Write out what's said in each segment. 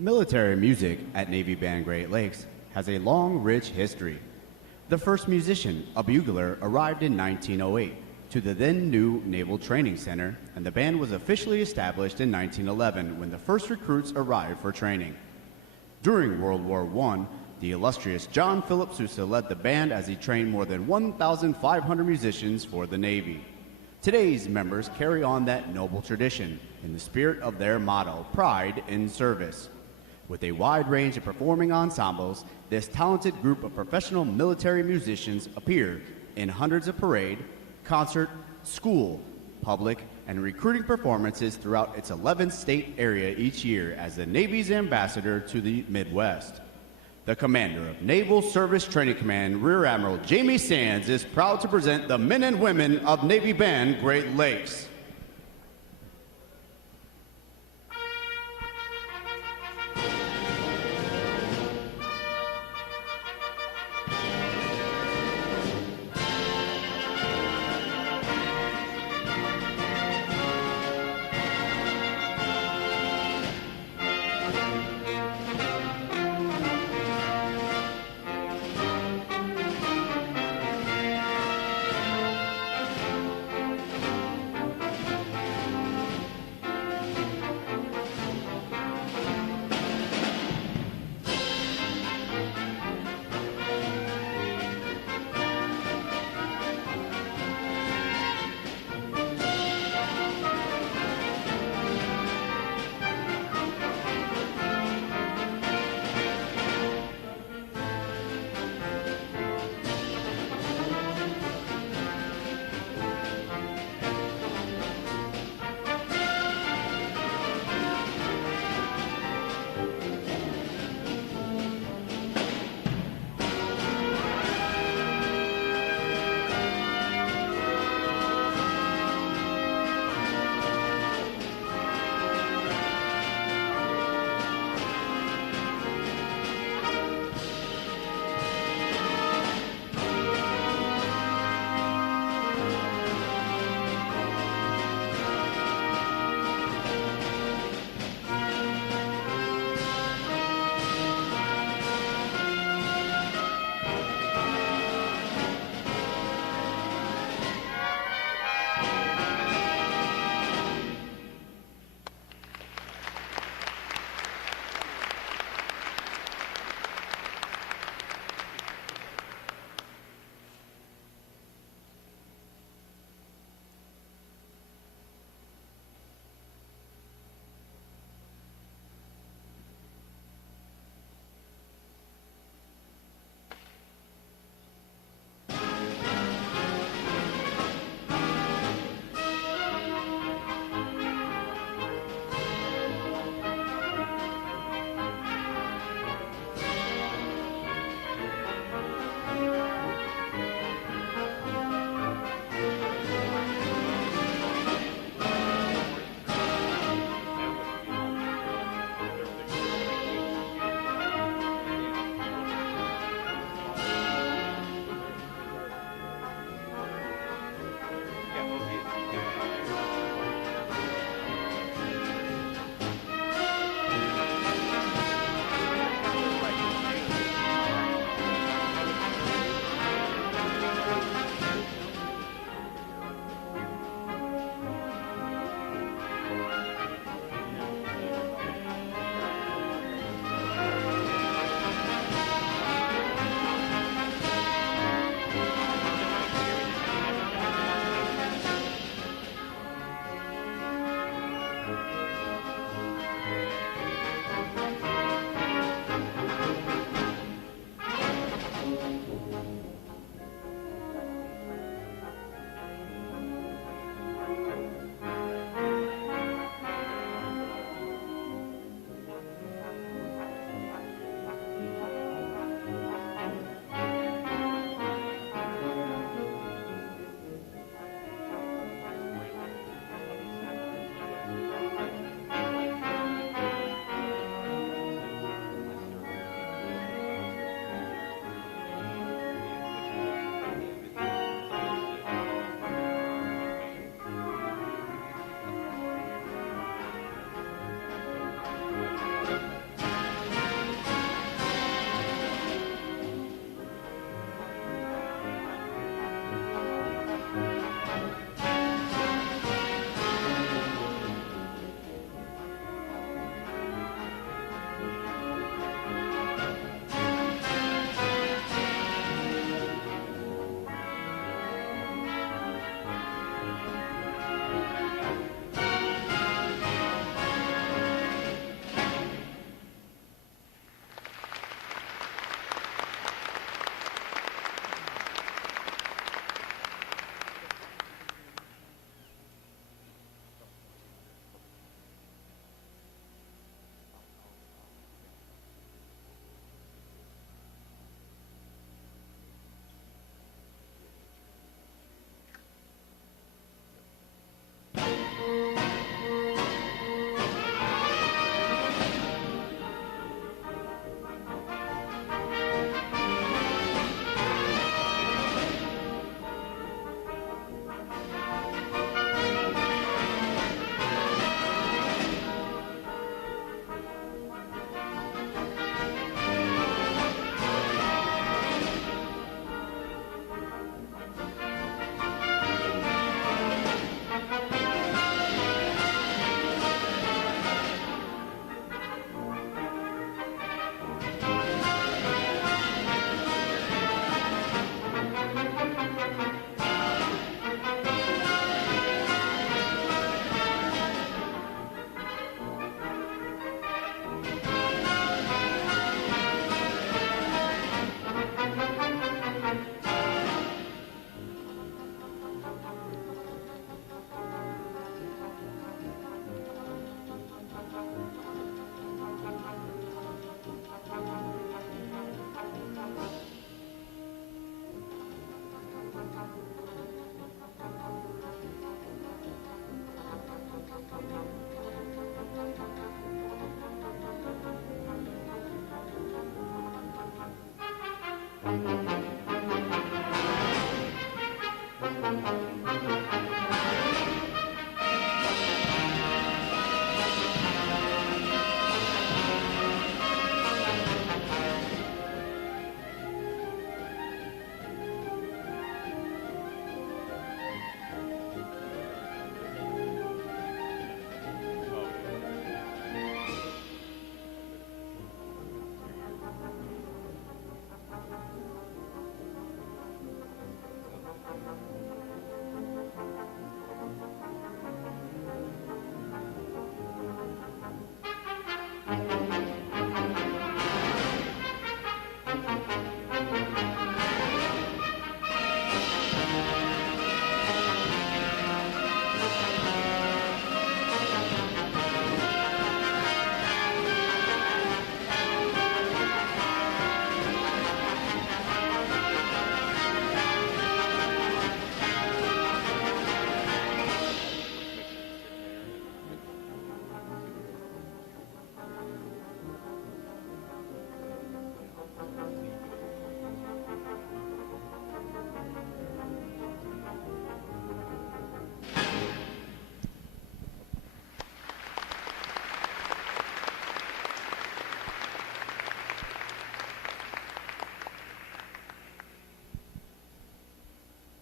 Military music at Navy Band Great Lakes has a long, rich history. The first musician, a bugler, arrived in 1908 to the then new Naval Training Center, and the band was officially established in 1911 when the first recruits arrived for training. During World War I, the illustrious John Philip Sousa led the band as he trained more than 1,500 musicians for the Navy. Today's members carry on that noble tradition in the spirit of their motto, Pride in Service. With a wide range of performing ensembles, this talented group of professional military musicians appear in hundreds of parade, concert, school, public, and recruiting performances throughout its 11-state area each year as the Navy's ambassador to the Midwest. The commander of Naval Service Training Command, Rear Admiral Jamie Sands, is proud to present the men and women of Navy Band Great Lakes.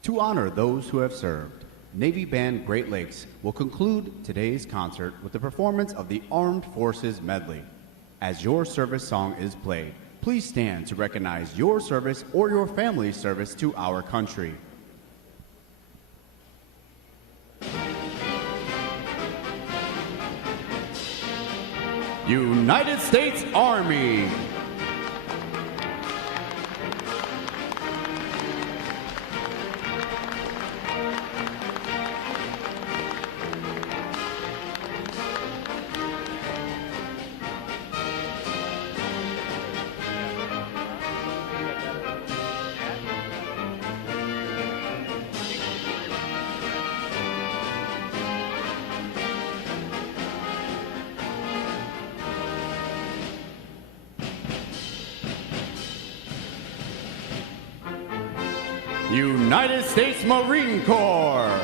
To honor those who have served, Navy Band Great Lakes will conclude today's concert with the performance of the Armed Forces Medley. As your service song is played, please stand to recognize your service or your family's service to our country. United States Army. United States Marine Corps.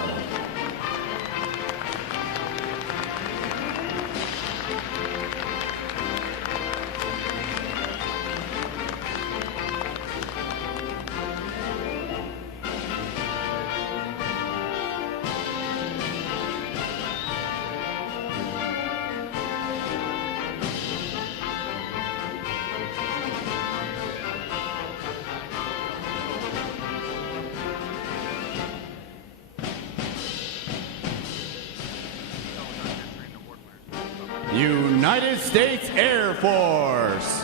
United States Air Force.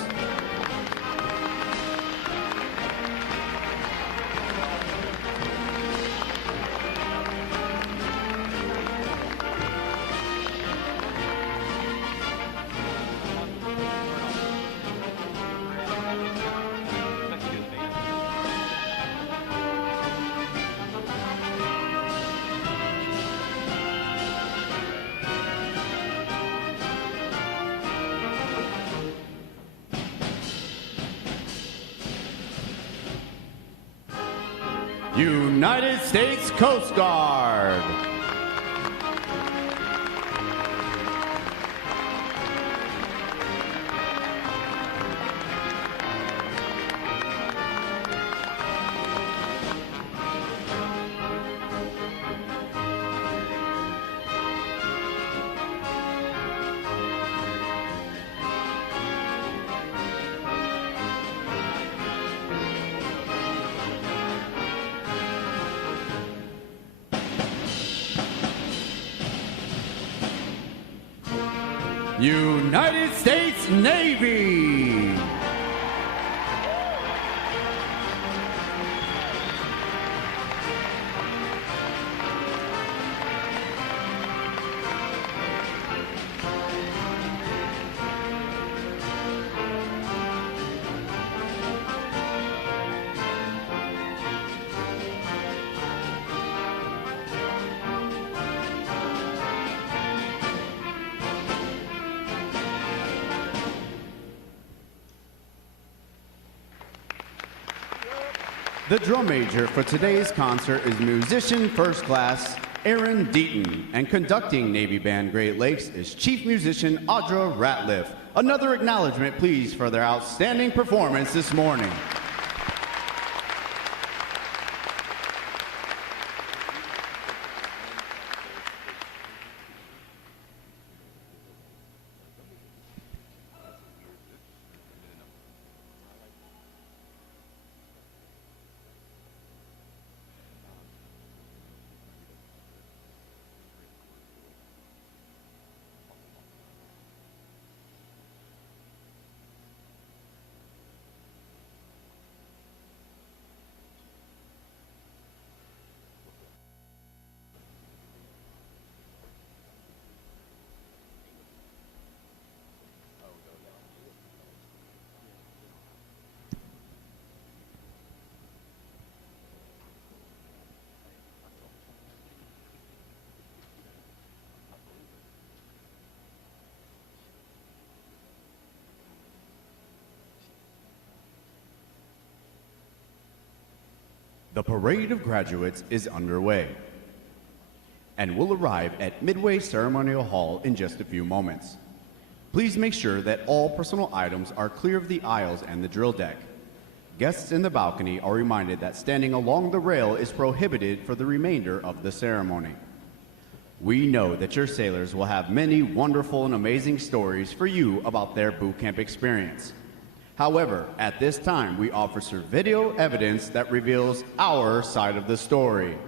United States Coast Guard. United States Navy. The drum major for today's concert is musician first class Aaron Deaton, and conducting Navy Band Great Lakes is Chief Musician Audra Ratliff. Another acknowledgement, please, for their outstanding performance this morning. The parade of graduates is underway and will arrive at Midway Ceremonial Hall in just a few moments. Please make sure that all personal items are clear of the aisles and the drill deck. Guests in the balcony are reminded that standing along the rail is prohibited for the remainder of the ceremony. We know that your sailors will have many wonderful and amazing stories for you about their boot camp experience. However, at this time, we offer video evidence that reveals our side of the story.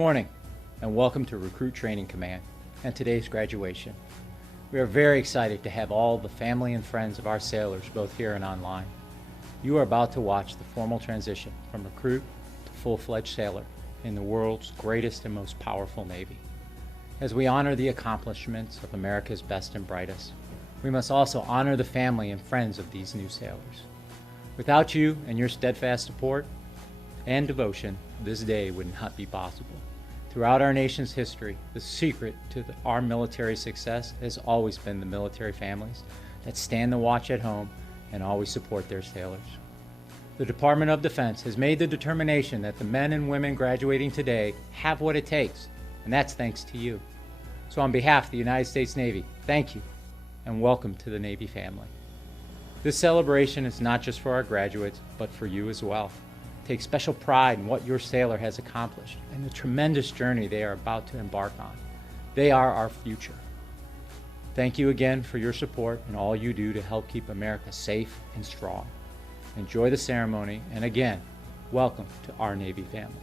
morning, and welcome to Recruit Training Command and today's graduation. We are very excited to have all the family and friends of our sailors both here and online. You are about to watch the formal transition from recruit to full-fledged sailor in the world's greatest and most powerful Navy. As we honor the accomplishments of America's best and brightest, we must also honor the family and friends of these new sailors. Without you and your steadfast support and devotion, this day would not be possible. Throughout our nation's history, the secret to our military success has always been the military families that stand the watch at home and always support their sailors. The Department of Defense has made the determination that the men and women graduating today have what it takes, and that's thanks to you. So on behalf of the United States Navy, thank you, and welcome to the Navy family. This celebration is not just for our graduates, but for you as well. Take special pride in what your sailor has accomplished and the tremendous journey they are about to embark on. They are our future. Thank you again for your support and all you do to help keep America safe and strong. Enjoy the ceremony, and again, welcome to our Navy family.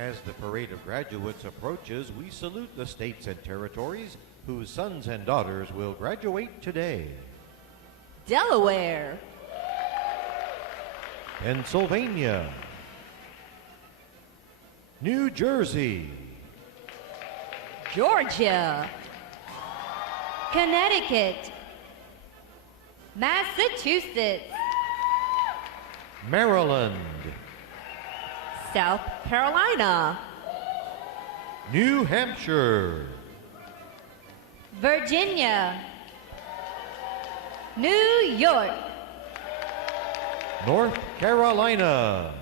As the parade of graduates approaches, we salute the states and territories whose sons and daughters will graduate today. Delaware, Pennsylvania, New Jersey, Georgia, Connecticut, Massachusetts, Maryland, South Carolina, New Hampshire, Virginia, New York, North Carolina,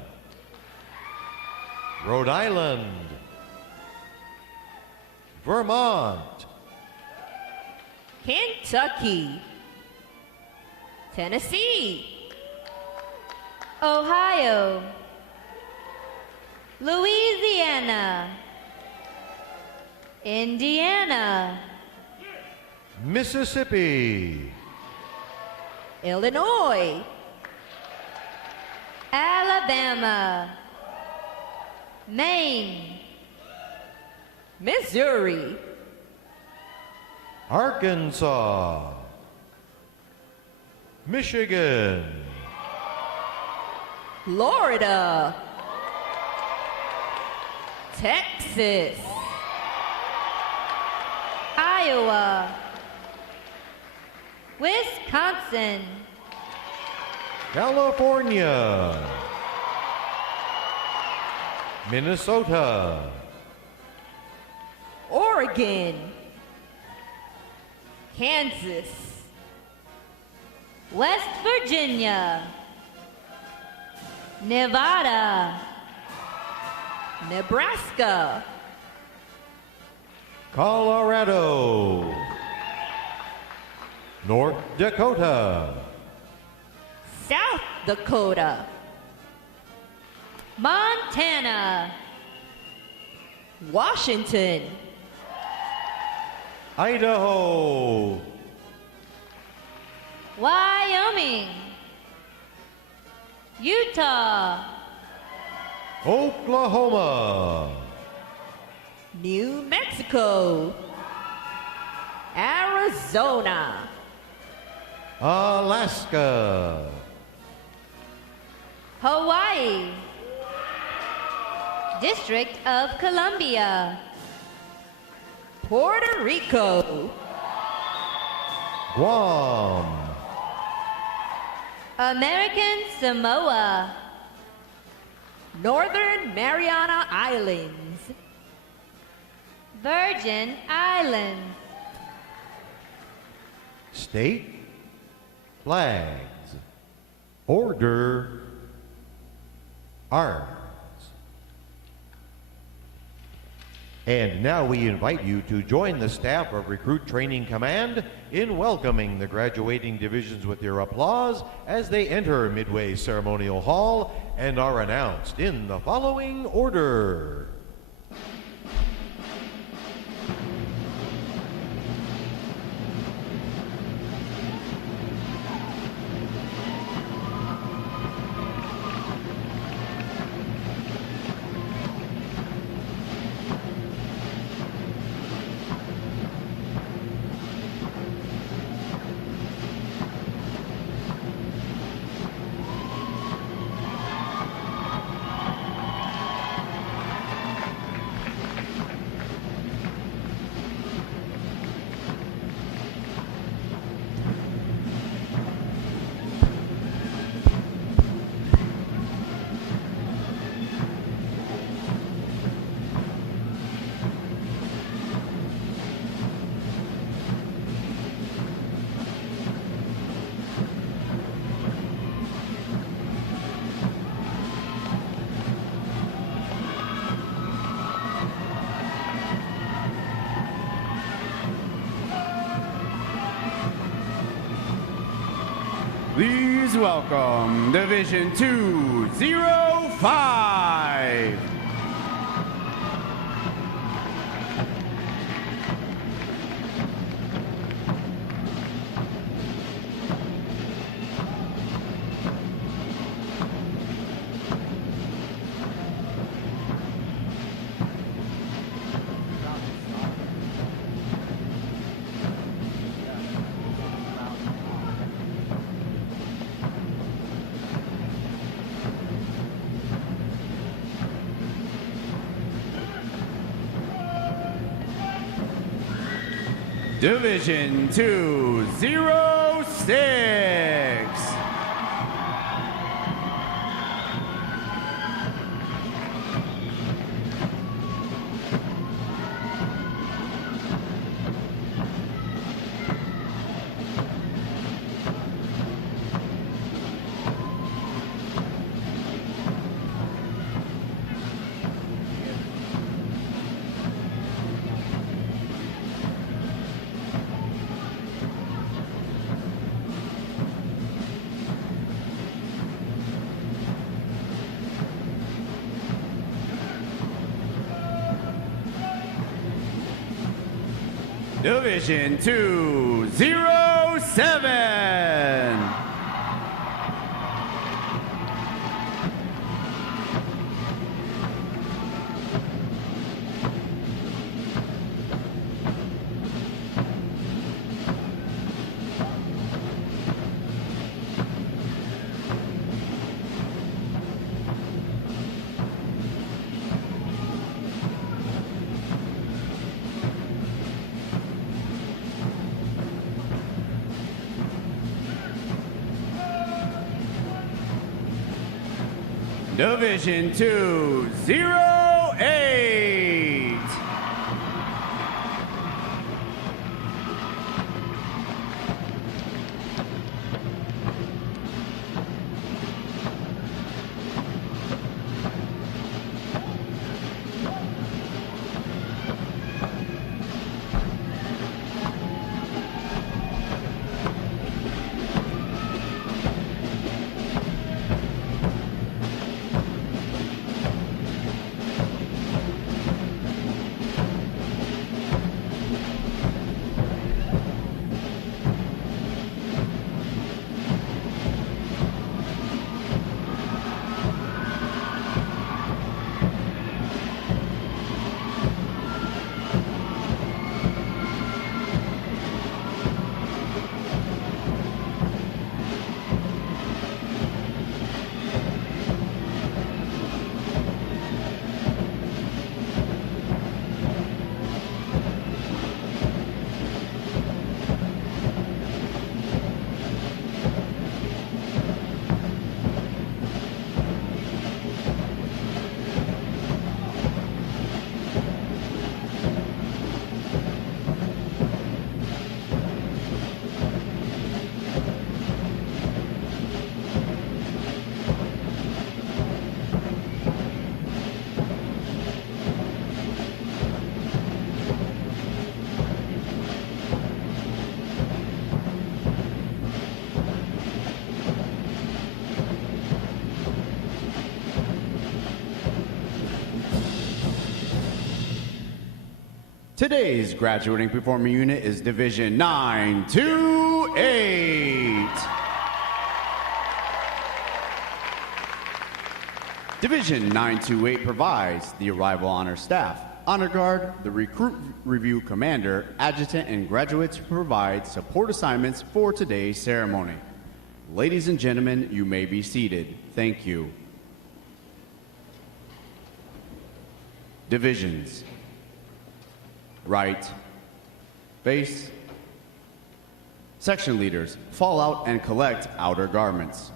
Rhode Island, Vermont, Kentucky, Tennessee, Ohio, Louisiana, Indiana, Mississippi, Illinois, Alabama, Maine, Missouri, Arkansas, Michigan, Florida, Texas, Iowa, Wisconsin, California, Minnesota, Oregon, Kansas, West Virginia, Nevada, Nebraska, Colorado, North Dakota, South Dakota, Montana, Washington, Idaho, Wyoming, Utah, Oklahoma, New Mexico, Arizona, Alaska, Hawaii, District of Columbia, Puerto Rico, Guam, American Samoa, Northern Mariana Islands, Virgin Islands, state flags, order, arms. And now we invite you to join the staff of Recruit Training Command in welcoming the graduating divisions with your applause as they enter Midway Ceremonial Hall and are announced in the following order. Please welcome Division 205. Division 206. Division 207. Division 208. Today's graduating performing unit is Division 928. Division 928 provides the arrival honor staff, honor guard, the recruit review commander, adjutant, and graduates who provide support assignments for today's ceremony. Ladies and gentlemen, you may be seated. Thank you. Divisions. Right, base. Section leaders, fall out and collect outer garments.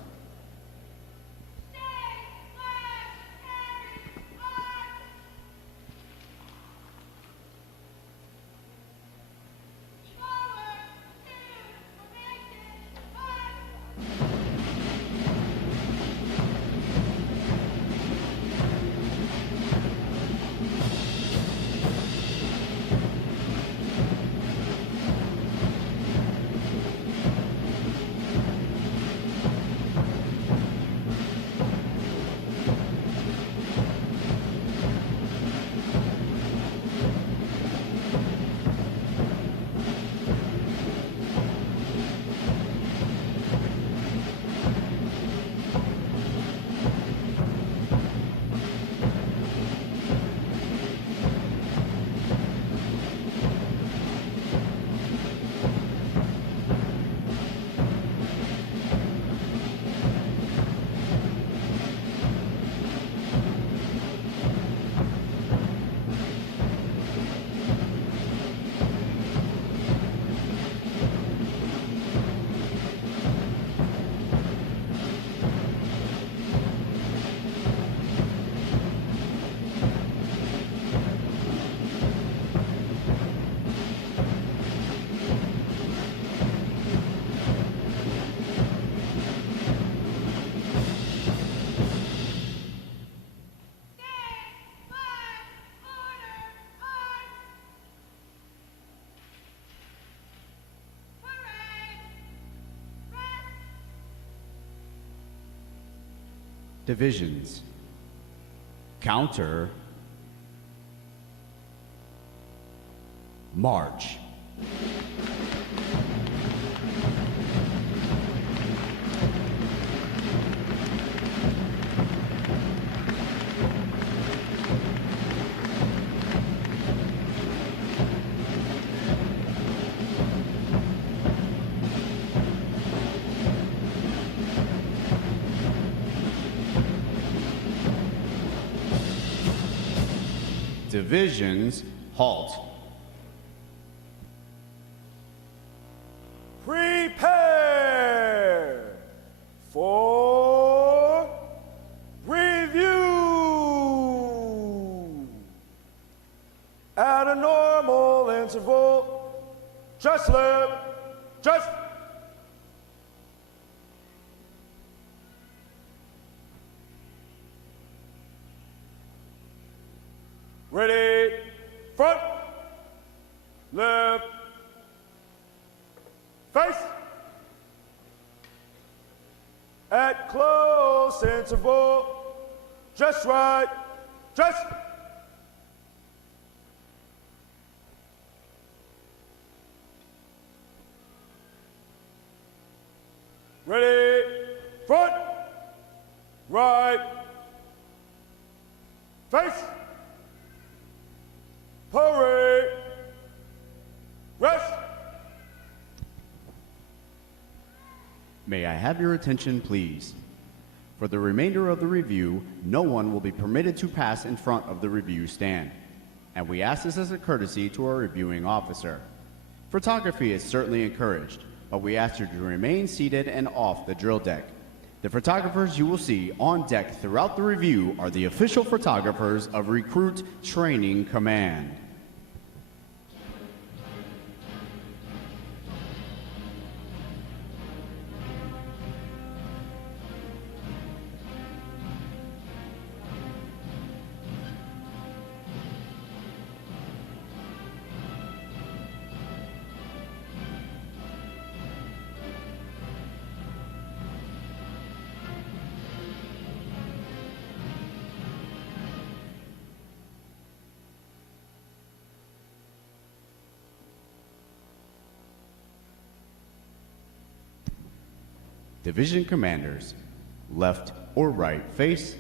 Divisions. Counter. March. Divisions, halt. Prepare for review. At a normal interval, just left, just. Ready, front, left, face. At close interval, just right, just. Ready, front, right, face. Parade, rest. May I have your attention, please? For the remainder of the review, no one will be permitted to pass in front of the review stand, and we ask this as a courtesy to our reviewing officer. Photography is certainly encouraged, but we ask you to remain seated and off the drill deck. The photographers you will see on deck throughout the review are the official photographers of Recruit Training Command. Division commanders, left or right face.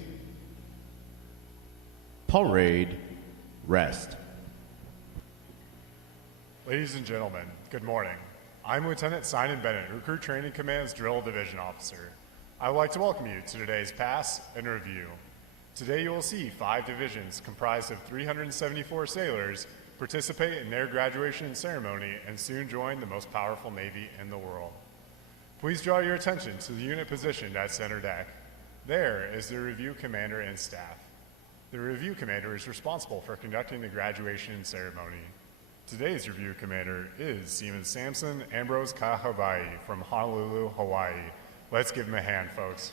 Parade, rest. Ladies and gentlemen, good morning. I'm Lieutenant Simon Bennett, Recruit Training Command's Drill Division Officer. I would like to welcome you to today's pass and review. Today you will see 5 divisions comprised of 374 sailors participate in their graduation ceremony and soon join the most powerful Navy in the world. Please draw your attention to the unit positioned at center deck. There is the review commander and staff. The review commander is responsible for conducting the graduation ceremony. Today's review commander is Seaman Samson Ambrose Kahabai from Honolulu, Hawaii. Let's give him a hand, folks.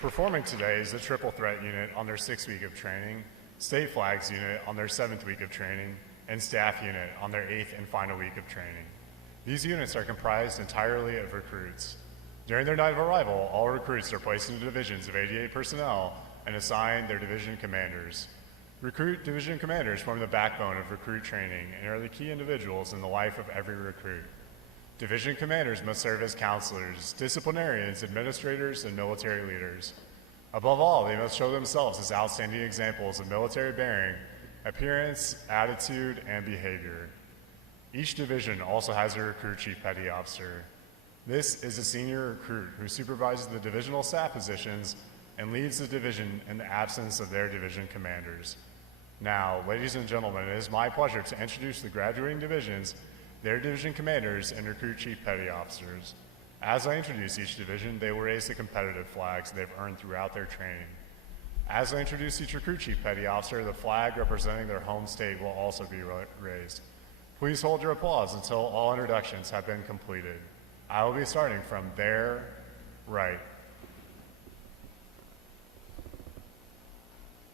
Performing today is the Triple Threat Unit on their 6th week of training, State Flags Unit on their 7th week of training, and Staff Unit on their 8th and final week of training. These units are comprised entirely of recruits. During their night of arrival, all recruits are placed into divisions of 88 personnel and assigned their division commanders. Recruit division commanders form the backbone of recruit training and are the key individuals in the life of every recruit. Division commanders must serve as counselors, disciplinarians, administrators, and military leaders. Above all, they must show themselves as outstanding examples of military bearing, appearance, attitude, and behavior. Each division also has a recruit chief petty officer. This is a senior recruit who supervises the divisional staff positions and leads the division in the absence of their division commanders. Now, ladies and gentlemen, it is my pleasure to introduce the graduating divisions, their division commanders, and recruit chief petty officers. As I introduce each division, they will raise the competitive flags they've earned throughout their training. As I introduce each recruit chief petty officer, the flag representing their home state will also be raised. Please hold your applause until all introductions have been completed. I will be starting from their right.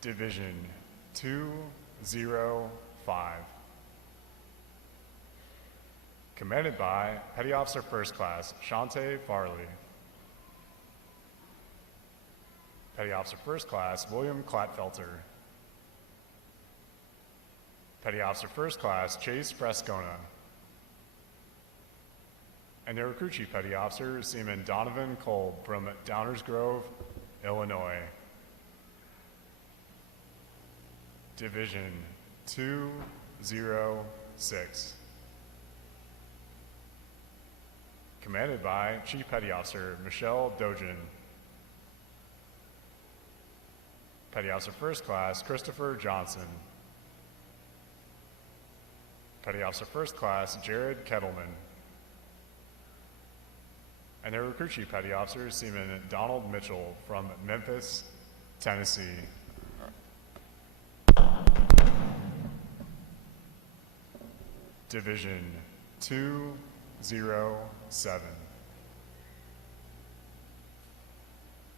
Division 205. Commanded by Petty Officer First Class Shante Farley. Petty Officer First Class William Klatfelter. Petty Officer First Class Chase Frescona. And their recruit chief petty officer, Seaman Donovan Kolb from Downers Grove, Illinois. Division 206. Commanded by Chief Petty Officer Michelle Dojin. Petty Officer First Class Christopher Johnson. Petty Officer First Class Jared Kettleman. And their recruit chief petty officer, Seaman Donald Mitchell from Memphis, Tennessee. Division 207.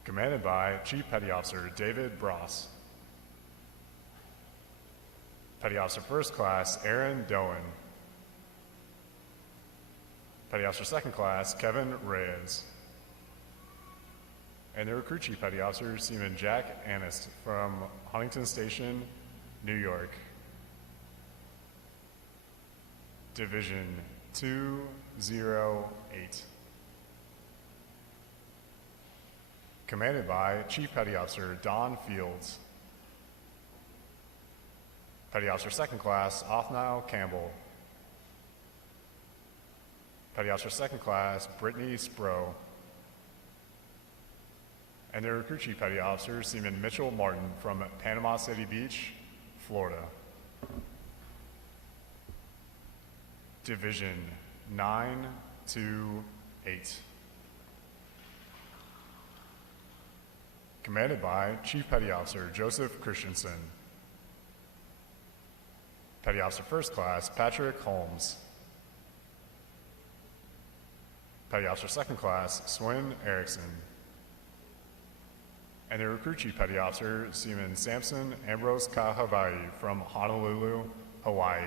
Commanded by Chief Petty Officer David Bross. Petty Officer First Class Aaron Doan. Petty Officer Second Class Kevin Reyes. And the recruit chief petty officer, Seaman Jack Anist from Huntington Station, New York. Division 208. Commanded by Chief Petty Officer Don Fields. Petty Officer Second Class Othniel Campbell. Petty Officer Second Class Brittany Spro. And their recruit chief petty officer, Seaman Mitchell Martin from Panama City Beach, Florida. Division 928. Commanded by Chief Petty Officer Joseph Christensen. Petty Officer First Class Patrick Holmes. Petty Officer Second Class Swin Erickson. And their recruit chief petty officer, Seaman Samson Ambrose Kahavai from Honolulu, Hawaii.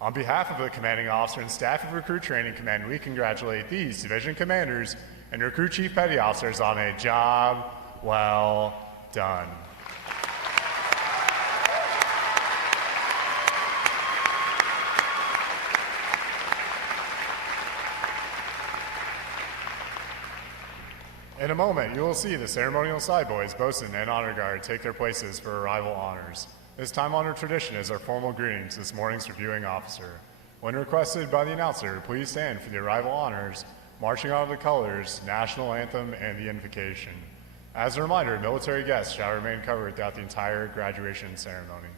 On behalf of the commanding officer and staff of Recruit Training Command, we congratulate these division commanders and recruit chief petty officers on a job well done. In a moment, you will see the ceremonial side boys, bosun, and honor guard take their places for arrival honors. This time-honored tradition is our formal greeting to this morning's reviewing officer. When requested by the announcer, please stand for the arrival honors, marching out of the colors, national anthem, and the invocation. As a reminder, military guests shall remain covered throughout the entire graduation ceremony.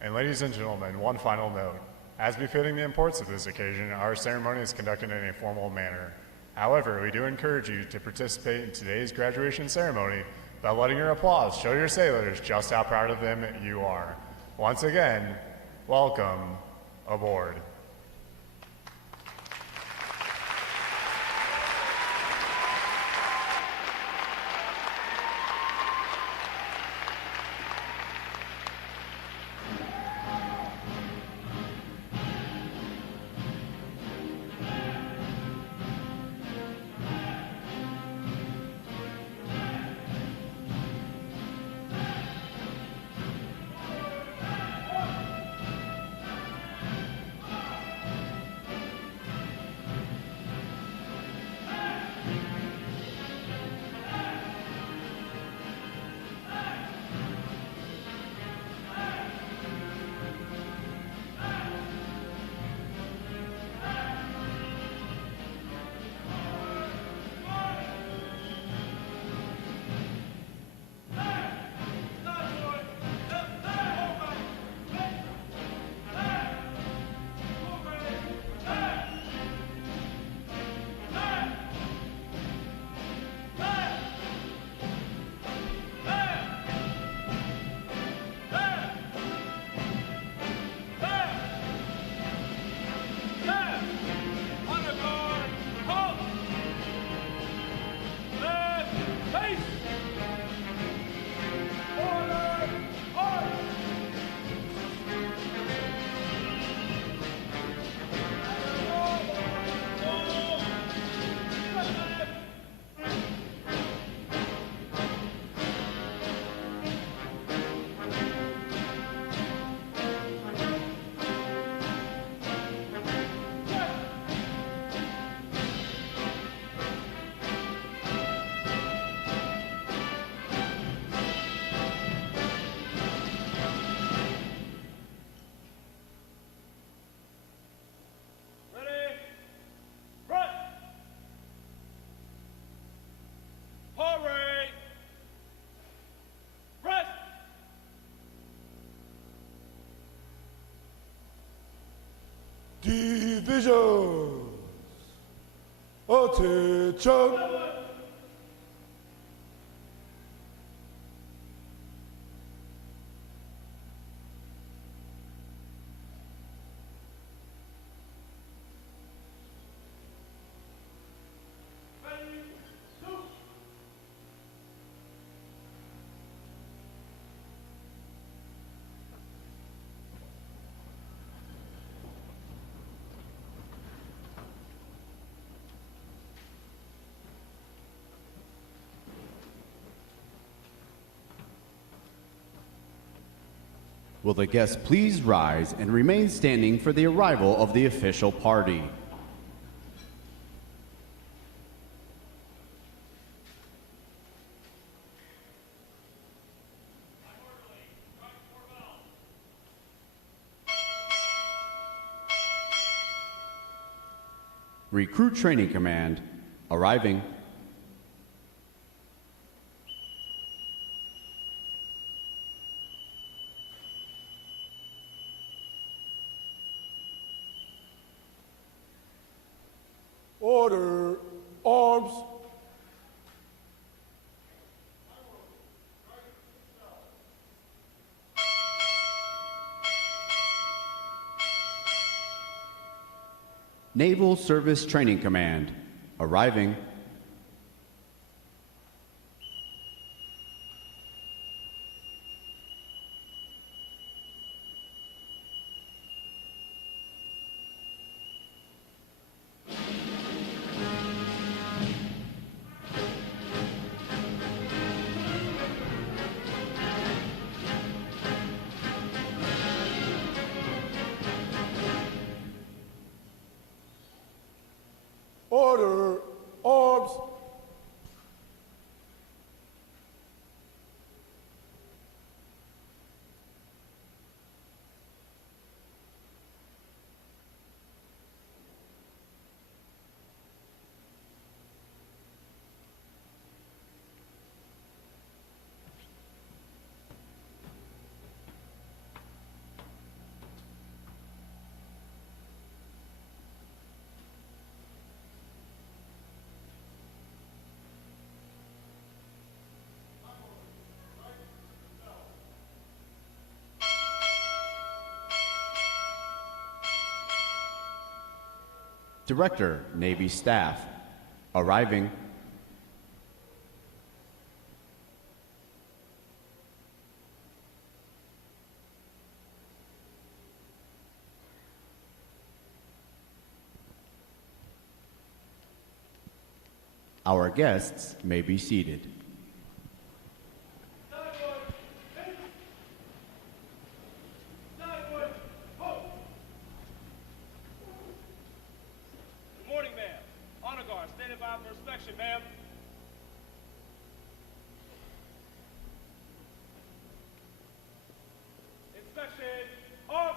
And ladies and gentlemen, one final note. As befitting the importance of this occasion, our ceremony is conducted in a formal manner. However, we do encourage you to participate in today's graduation ceremony by letting your applause show your sailors just how proud of them you are. Once again, welcome aboard. Divisions. Attention. Will the guests please rise and remain standing for the arrival of the official party? Recruit Training Command arriving. Order. Arms. Naval Service Training Command arriving. Order. Arms. Director, Navy Staff arriving. Our guests may be seated. Good morning, ma'am. Honor guard, standing by for inspection, ma'am. Inspection off.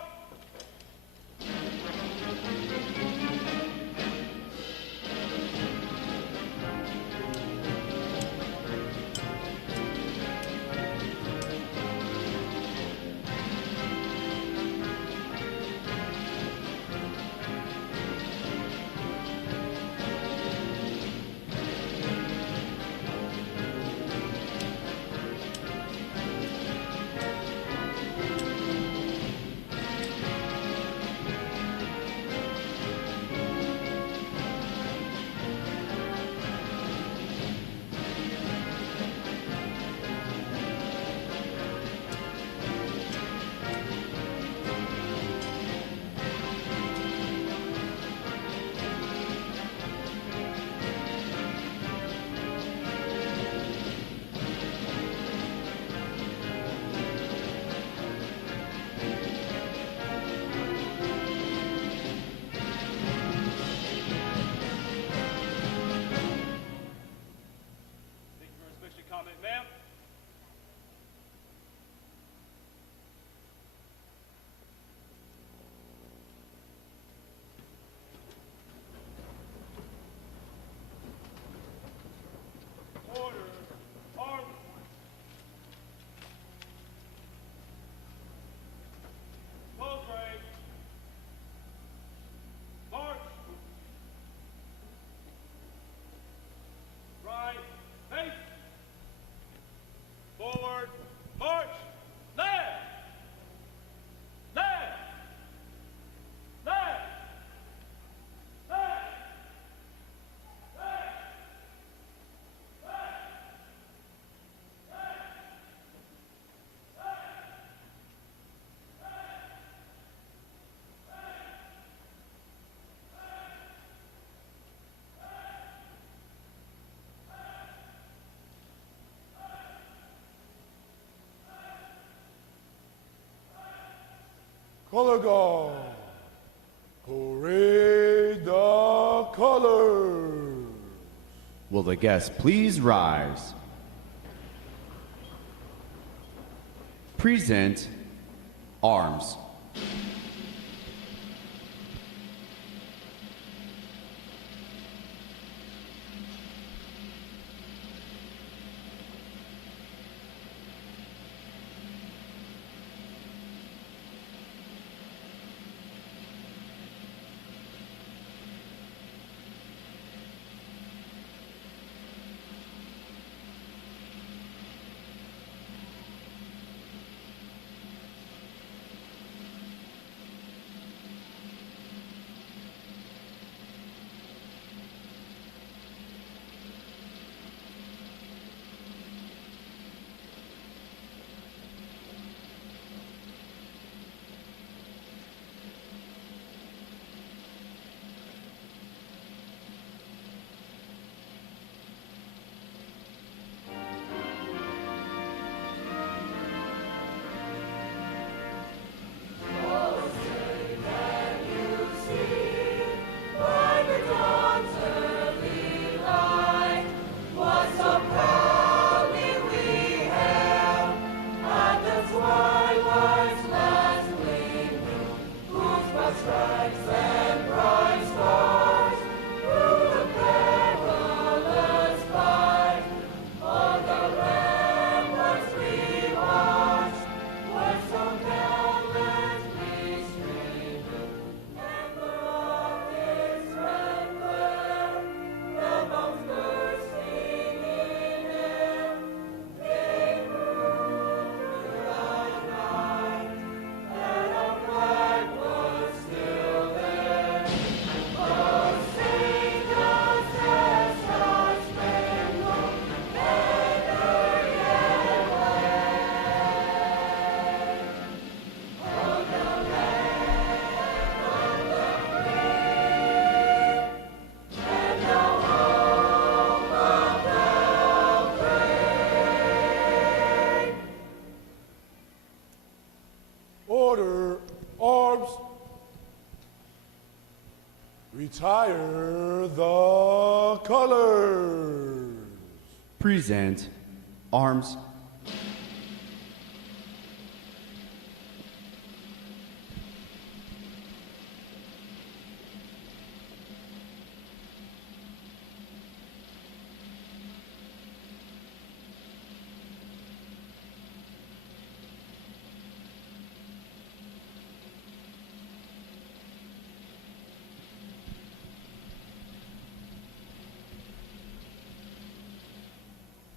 Color guard. Parade the colors. Will the guests please rise? Present arms. Order, arms. Retire the colors. Present arms.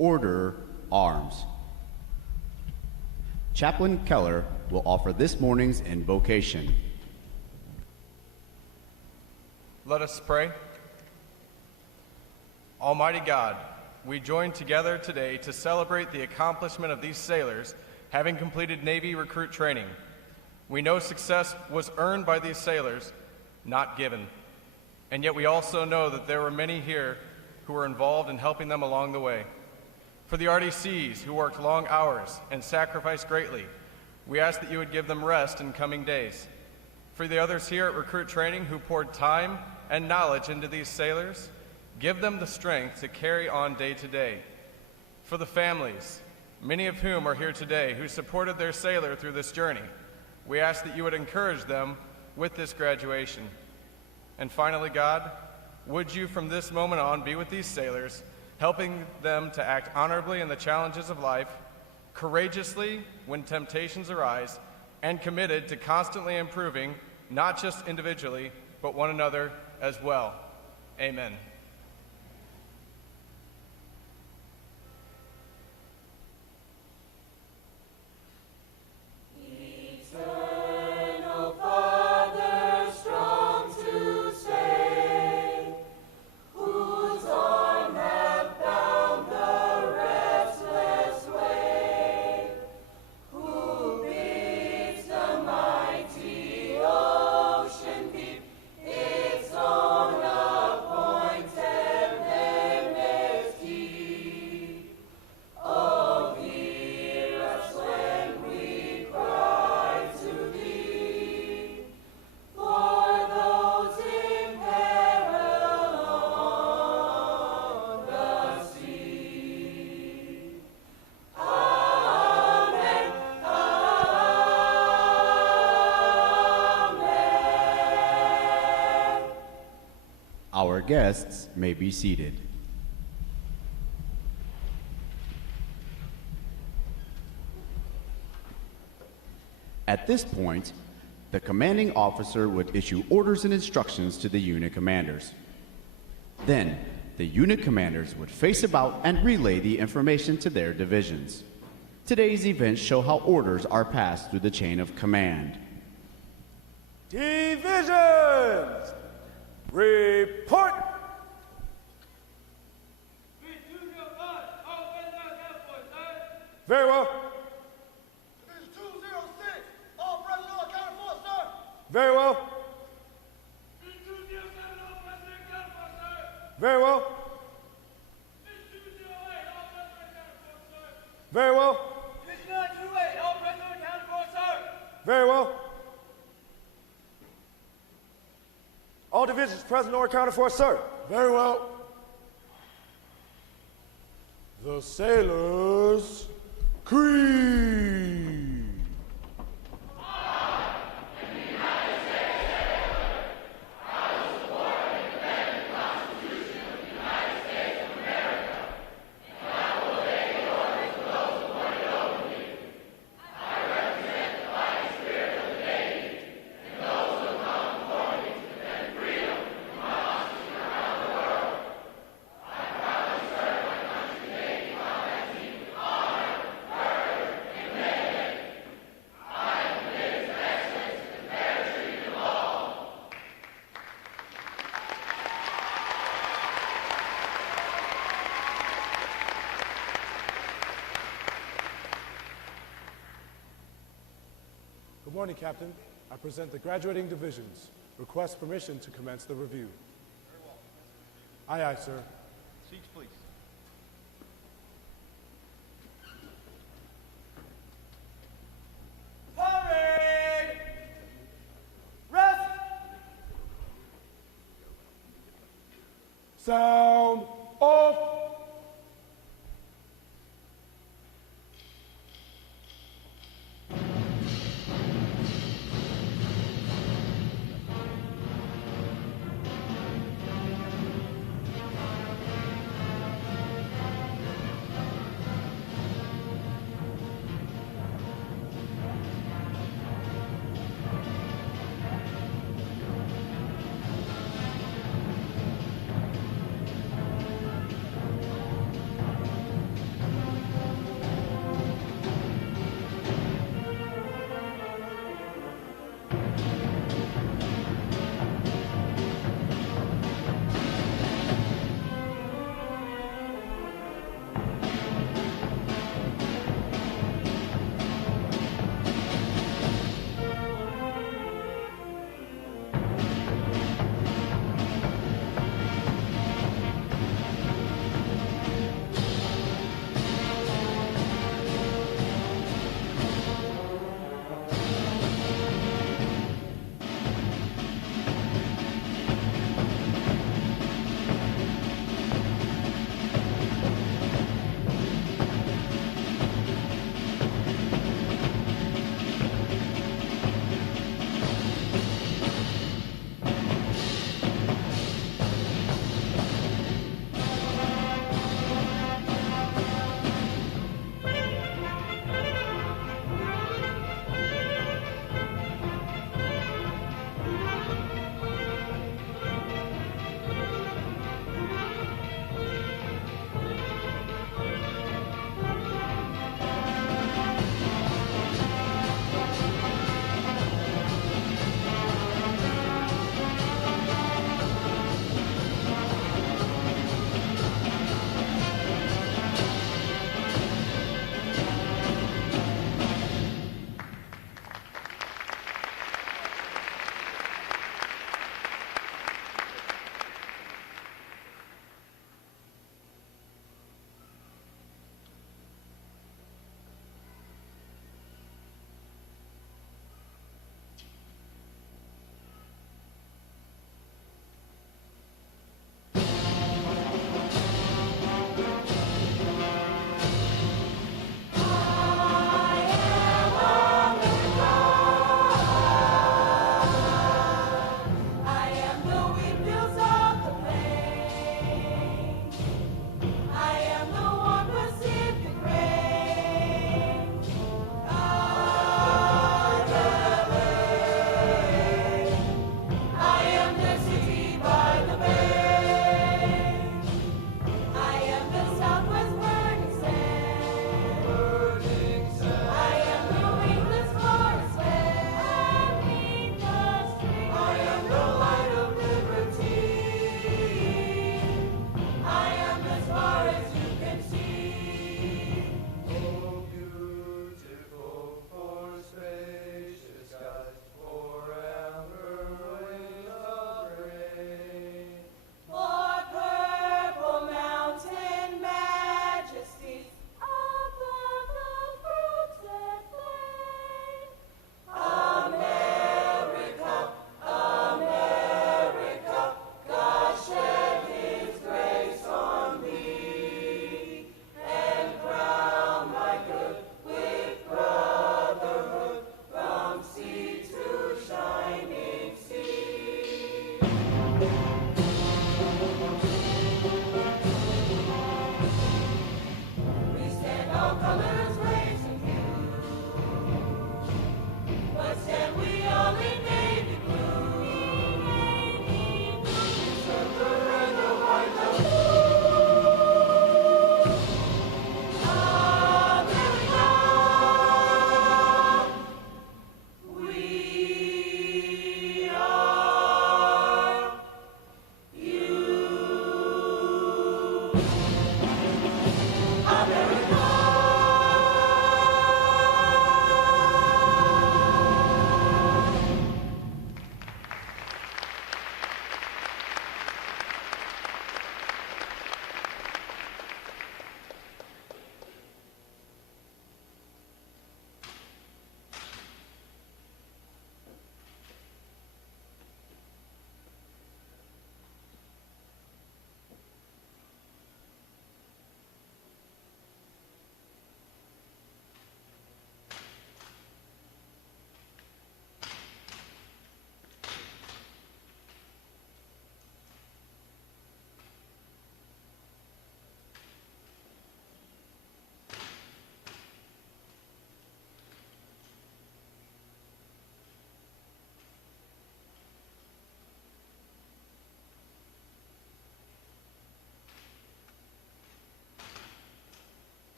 Order arms. Chaplain Keller will offer this morning's invocation. Let us pray. Almighty God, we join together today to celebrate the accomplishment of these sailors having completed Navy recruit training. We know success was earned by these sailors, not given. And yet we also know that there were many here who were involved in helping them along the way. For the RDCs who worked long hours and sacrificed greatly, we ask that you would give them rest in coming days. For the others here at Recruit Training who poured time and knowledge into these sailors, give them the strength to carry on day to day. For the families, many of whom are here today, who supported their sailor through this journey, we ask that you would encourage them with this graduation. And finally, God, would you from this moment on be with these sailors, helping them to act honorably in the challenges of life, courageously when temptations arise, and committed to constantly improving, not just individually, but one another as well. Amen. Its own appointed guests may be seated. At this point, the commanding officer would issue orders and instructions to the unit commanders. Then, the unit commanders would face about and relay the information to their divisions. Today's events show how orders are passed through the chain of command. Divisions! Report! Very well. Division 206, all personnel accounted for, sir. Very well. Division 207, all personnel accounted for, sir. Very well. Division 208, all personnel accounted for, sir. Very well. Division 928, all personnel accounted for, sir. Very well. All divisions present or accounted for, sir. Very well. The sailors creed. Good morning, Captain. I present the graduating divisions. Request permission to commence the review. Aye, aye, sir. Seats, please. Parade! Rest! Sound off.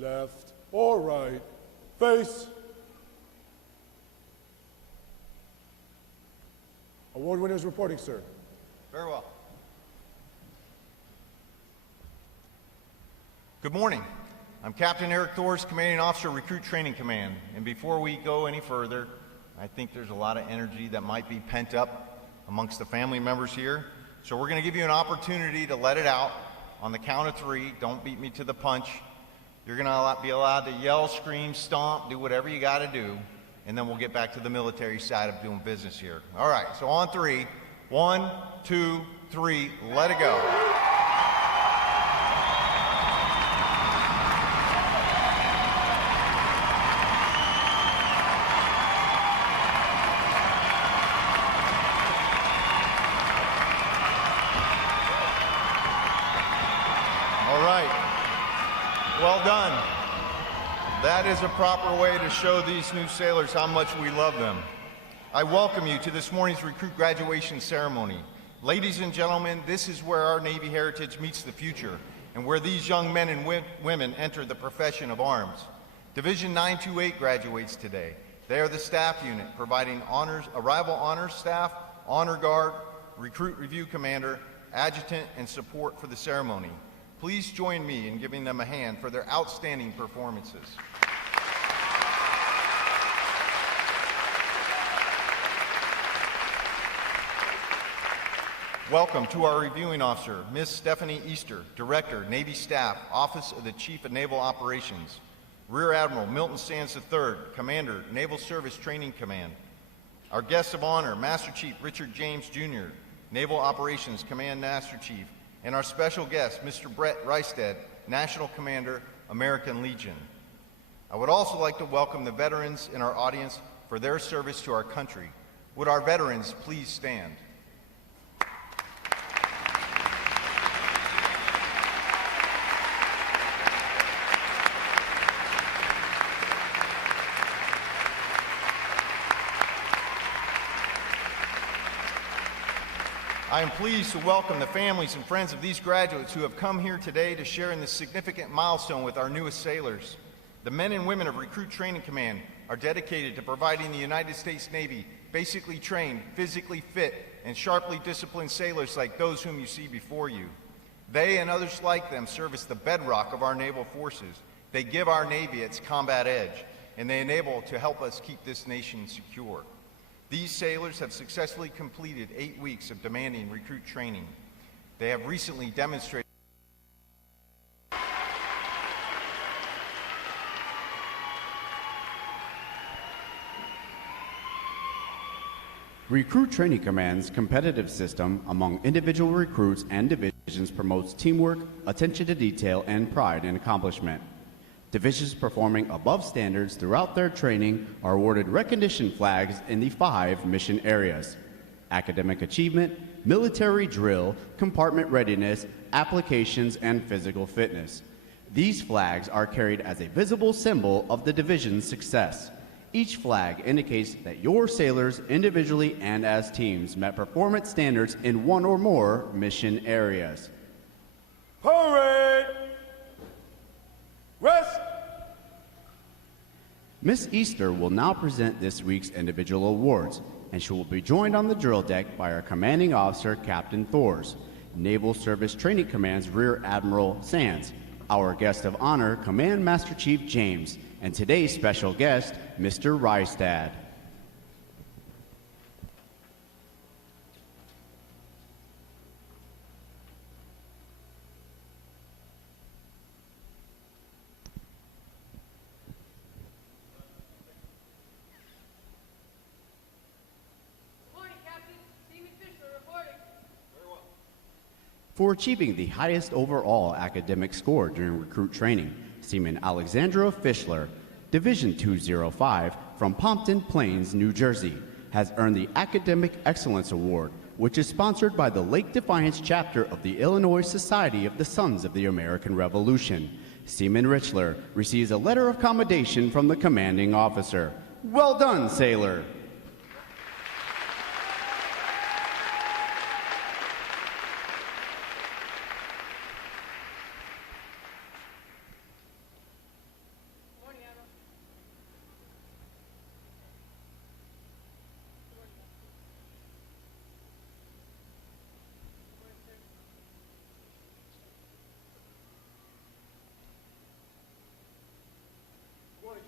left or right, face. Award winners reporting, sir. Very well. Good morning. I'm Captain Eric Thors, Commanding Officer, Recruit Training Command. And before we go any further, I think there's a lot of energy that might be pent up amongst the family members here. So we're going to give you an opportunity to let it out on the count of 3. Don't beat me to the punch. You're going to be allowed to yell, scream, stomp, do whatever you got to do. And then we'll get back to the military side of doing business here. All right, so on 3. 1, 2, 3, let it go. All right, well done. That is a proper way to show these new sailors how much we love them. I welcome you to this morning's recruit graduation ceremony. Ladies and gentlemen, this is where our Navy heritage meets the future and where these young men and women enter the profession of arms. Division 928 graduates today. They are the staff unit providing arrival honors staff, honor guard, recruit review commander, adjutant, and support for the ceremony. Please join me in giving them a hand for their outstanding performances. Welcome to our reviewing officer, Ms. Stephanie Easter, Director, Navy Staff, Office of the Chief of Naval Operations. Rear Admiral Milton Sands III, Commander, Naval Service Training Command. Our guests of honor, Master Chief Richard James Jr., Naval Operations Command Master Chief, and our special guest, Mr. Brett Reisted, National Commander, American Legion. I would also like to welcome the veterans in our audience for their service to our country. Would our veterans please stand? I am pleased to welcome the families and friends of these graduates who have come here today to share in this significant milestone with our newest sailors. The men and women of Recruit Training Command are dedicated to providing the United States Navy basically trained, physically fit, and sharply disciplined sailors like those whom you see before you. They and others like them serve as the bedrock of our naval forces. They give our Navy its combat edge, and they enable to help us keep this nation secure. These sailors have successfully completed 8 weeks of demanding recruit training. They have recently demonstrated Recruit Training Command's competitive system among individual recruits and divisions promotes teamwork, attention to detail, and pride in accomplishment. Divisions performing above standards throughout their training are awarded recognition flags in the 5 mission areas: academic achievement, military drill, compartment readiness, applications, and physical fitness. These flags are carried as a visible symbol of the division's success. Each flag indicates that your sailors individually and as teams met performance standards in one or more mission areas. Parade! Rest! Miss Easter will now present this week's individual awards, and she will be joined on the drill deck by our commanding officer, Captain Thors, Naval Service Training Command's Rear Admiral Sands, our guest of honor, Command Master Chief James, and today's special guest, Mr. Reistad. For achieving the highest overall academic score during recruit training, Seaman Alexandra Fischler, Division 205 from Pompton Plains, New Jersey, has earned the Academic Excellence Award, which is sponsored by the Lake Defiance chapter of the Illinois Society of the Sons of the American Revolution. Seaman Richler receives a letter of commendation from the commanding officer. Well done, sailor!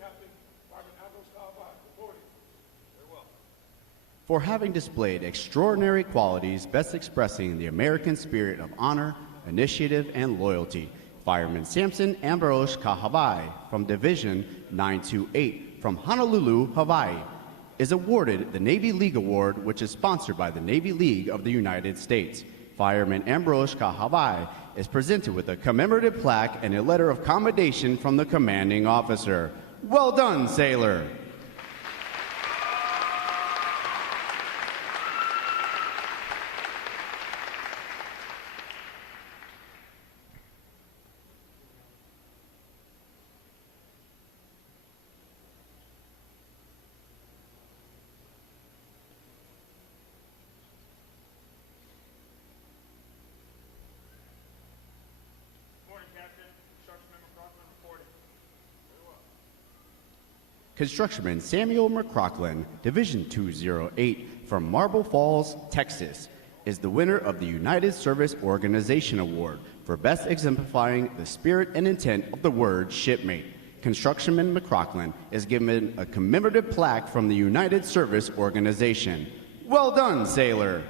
Captain Fireman Ambrose Calvi, reporting. Very well. For having displayed extraordinary qualities best expressing the American spirit of honor, initiative, and loyalty, Fireman Samson Ambrose Kahavai from Division 928 from Honolulu, Hawaii, is awarded the Navy League Award, which is sponsored by the Navy League of the United States. Fireman Ambrose Kahavai is presented with a commemorative plaque and a letter of commendation from the commanding officer. Well done, sailor! Constructionman Samuel McCrocklin, Division 208 from Marble Falls, Texas, is the winner of the United Service Organization Award for best exemplifying the spirit and intent of the word shipmate. Constructionman McCrocklin is given a commemorative plaque from the United Service Organization. Well done, sailor!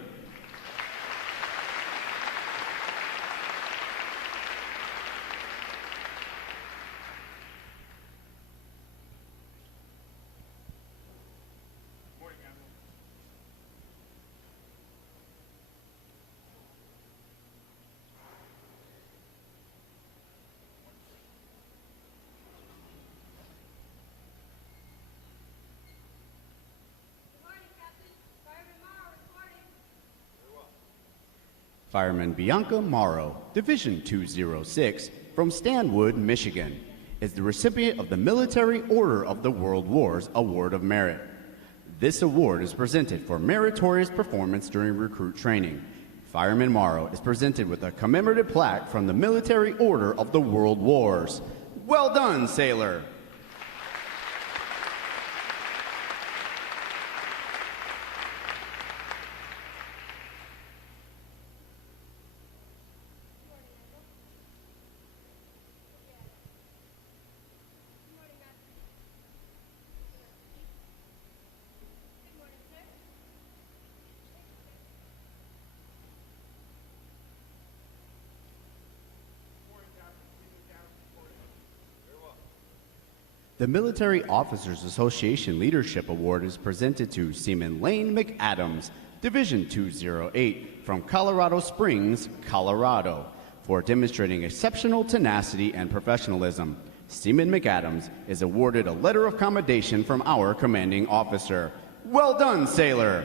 Fireman Bianca Morrow, Division 206, from Stanwood, Michigan, is the recipient of the Military Order of the World Wars Award of Merit. This award is presented for meritorious performance during recruit training. Fireman Morrow is presented with a commemorative plaque from the Military Order of the World Wars. Well done, sailor! The Military Officers Association Leadership Award is presented to Seaman Lane McAdams, Division 208, from Colorado Springs, Colorado, for demonstrating exceptional tenacity and professionalism. Seaman McAdams is awarded a letter of commendation from our commanding officer. Well done, sailor!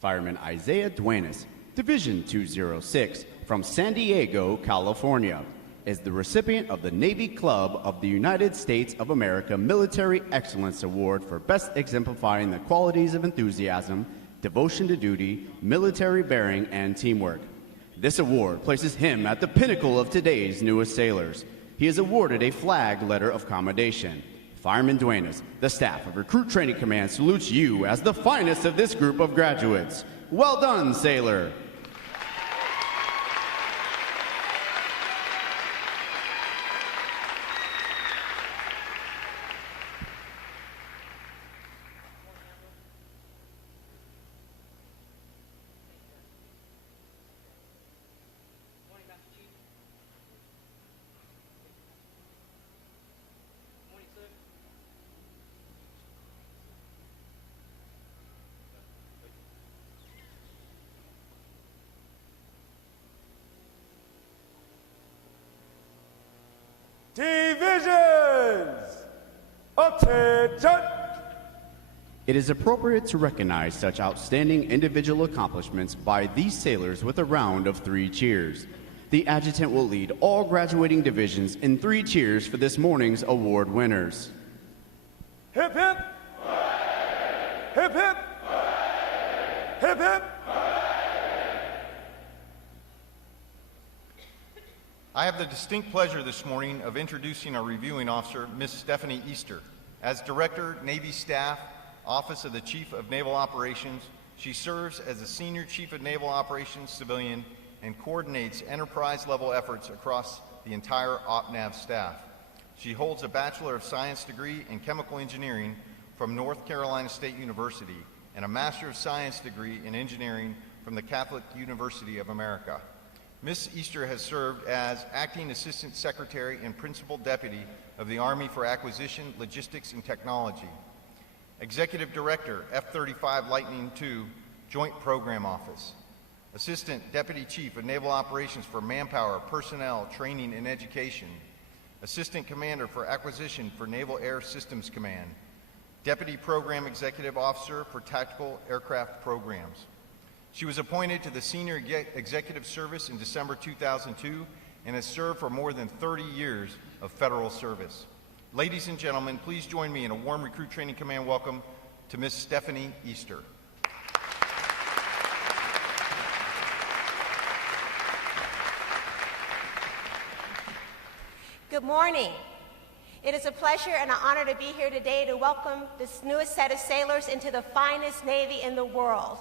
Fireman Isaiah Duenas, Division 206, from San Diego, California, is the recipient of the Navy Club of the United States of America Military Excellence Award for best exemplifying the qualities of enthusiasm, devotion to duty, military bearing, and teamwork. This award places him at the pinnacle of today's newest sailors. He is awarded a flag letter of commendation. Fireman Duenas, the staff of Recruit Training Command salutes you as the finest of this group of graduates. Well done, sailor! Divisions! Attention! It is appropriate to recognize such outstanding individual accomplishments by these sailors with a round of 3 cheers. The adjutant will lead all graduating divisions in 3 cheers for this morning's award winners. Hip hip! Hip hip! Hip hip! I have the distinct pleasure this morning of introducing our reviewing officer, Miss Stephanie Easter. As Director, Navy Staff, Office of the Chief of Naval Operations, she serves as the Senior Chief of Naval Operations Civilian and coordinates enterprise-level efforts across the entire OPNAV staff. She holds a Bachelor of Science degree in Chemical Engineering from North Carolina State University and a Master of Science degree in Engineering from the Catholic University of America. Ms. Easter has served as Acting Assistant Secretary and Principal Deputy of the Army for Acquisition, Logistics, and Technology. Executive Director, F-35 Lightning II, Joint Program Office. Assistant Deputy Chief of Naval Operations for Manpower, Personnel, Training, and Education. Assistant Commander for Acquisition for Naval Air Systems Command. Deputy Program Executive Officer for Tactical Aircraft Programs. She was appointed to the Senior Executive Service in December 2002 and has served for more than 30 years of federal service. Ladies and gentlemen, please join me in a warm Recruit Training Command welcome to Ms. Stephanie Easter. Good morning. It is a pleasure and an honor to be here today to welcome this newest set of sailors into the finest Navy in the world.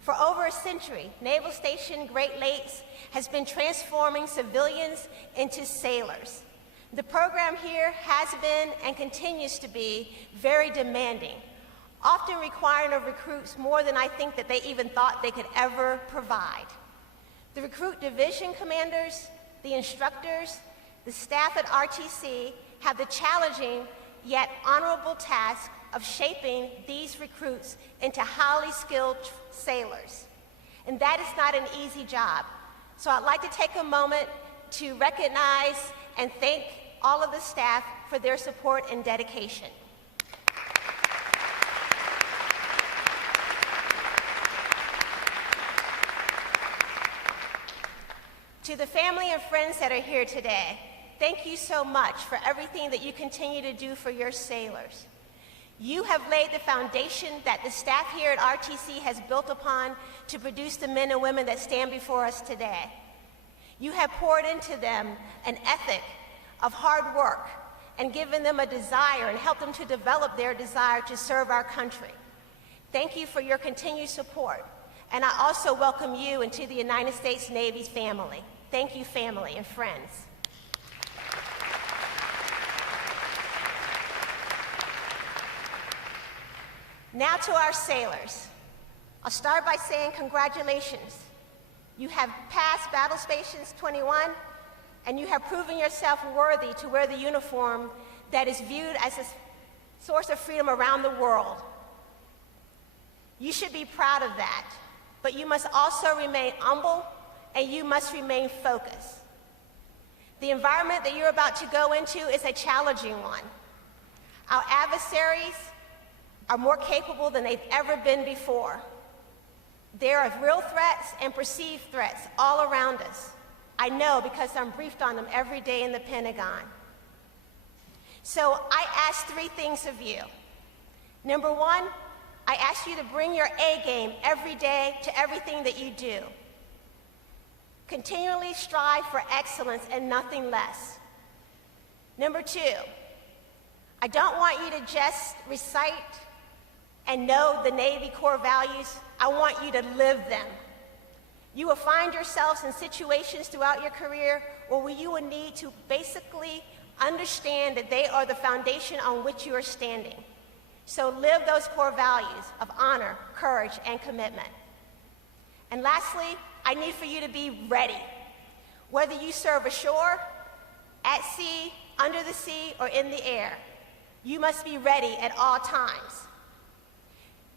For over a century, Naval Station Great Lakes has been transforming civilians into sailors. The program here has been and continues to be very demanding, often requiring of recruits more than I think that they even thought they could ever provide. The recruit division commanders, the instructors, the staff at RTC have the challenging yet honorable task of shaping these recruits into highly skilled sailors. And that is not an easy job. So I'd like to take a moment to recognize and thank all of the staff for their support and dedication. To the family and friends that are here today, thank you so much for everything that you continue to do for your sailors. You have laid the foundation that the staff here at RTC has built upon to produce the men and women that stand before us today. You have poured into them an ethic of hard work and given them a desire and helped them to develop their desire to serve our country. Thank you for your continued support. And I also welcome you into the United States Navy's family. Thank you, family and friends. Now to our sailors. I'll start by saying congratulations. You have passed Battle Stations 21, and you have proven yourself worthy to wear the uniform that is viewed as a source of freedom around the world. You should be proud of that, but you must also remain humble, and you must remain focused. The environment that you're about to go into is a challenging one. Our adversaries are more capable than they've ever been before. There are real threats and perceived threats all around us. I know because I'm briefed on them every day in the Pentagon. So I ask 3 things of you. Number 1, I ask you to bring your A game every day to everything that you do. Continually strive for excellence and nothing less. Number 2, I don't want you to just recite and know the Navy core values. I want you to live them. You will find yourselves in situations throughout your career where you will need to basically understand that they are the foundation on which you are standing. So live those core values of honor, courage, and commitment. And lastly, I need for you to be ready. Whether you serve ashore, at sea, under the sea, or in the air, you must be ready at all times.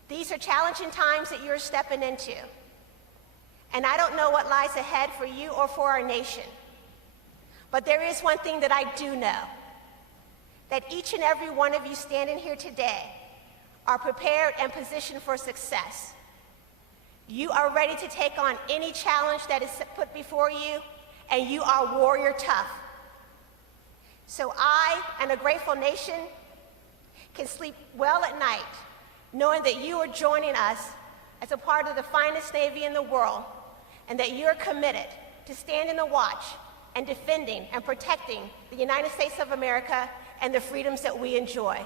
These are challenging times that you're stepping into. And I don't know what lies ahead for you or for our nation. But there is one thing that I do know, that each and every one of you standing here today are prepared and positioned for success. You are ready to take on any challenge that is put before you, and you are warrior tough. So I and a grateful nation can sleep well at night, knowing that you are joining us as a part of the finest Navy in the world, and that you're committed to standing the watch and defending and protecting the United States of America and the freedoms that we enjoy.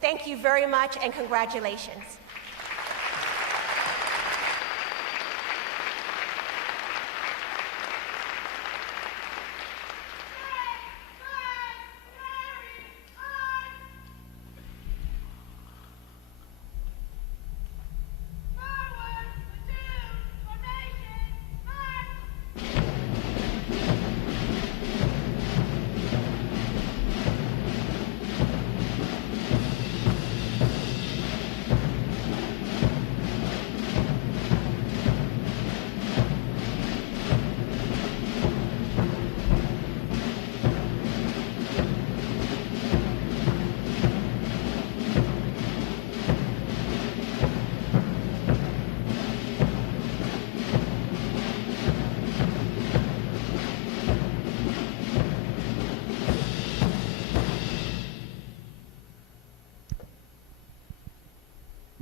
Thank you very much, and congratulations.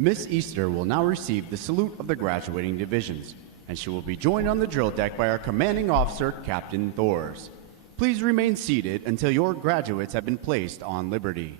Miss Easter will now receive the salute of the graduating divisions, and she will be joined on the drill deck by our commanding officer, Captain Thors. Please remain seated until your graduates have been placed on liberty.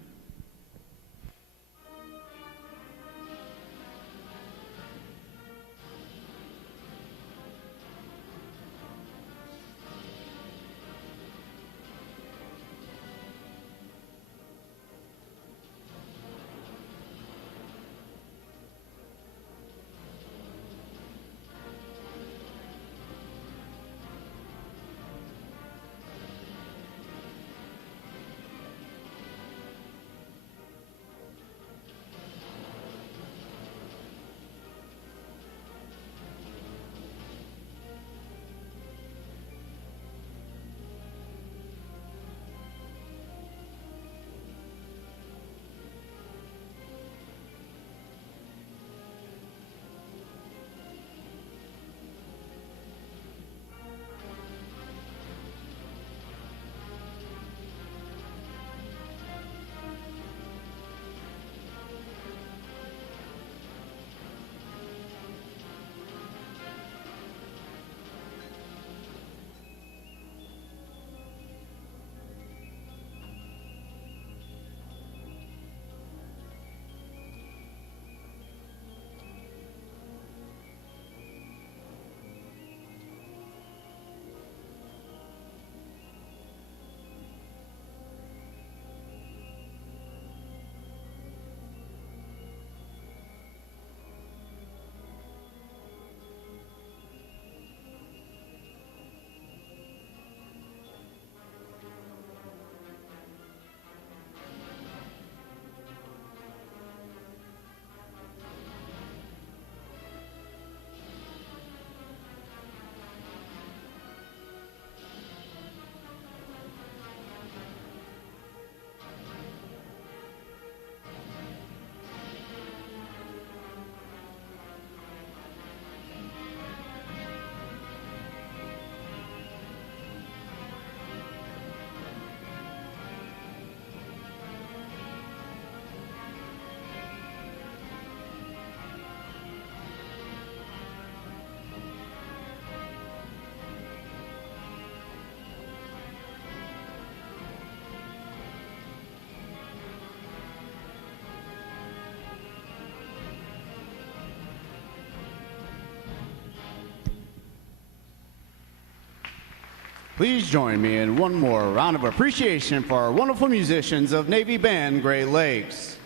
Please join me in one more round of appreciation for our wonderful musicians of Navy Band Great Lakes.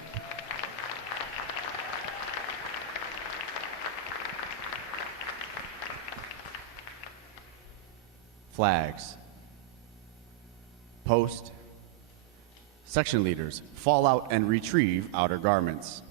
Flags. Post. Section leaders, fall out and retrieve outer garments.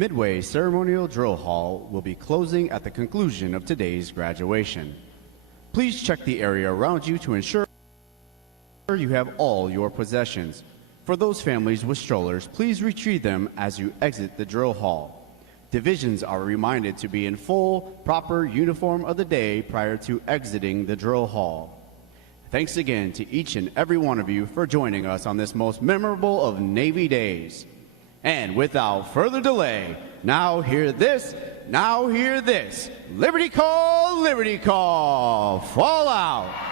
Midway Ceremonial Drill Hall will be closing at the conclusion of today's graduation. Please check the area around you to ensure you have all your possessions. For those families with strollers, please retrieve them as you exit the drill hall. Divisions are reminded to be in full, proper uniform of the day prior to exiting the drill hall. Thanks again to each and every one of you for joining us on this most memorable of Navy days. And without further delay, now hear this, Liberty call, fall out.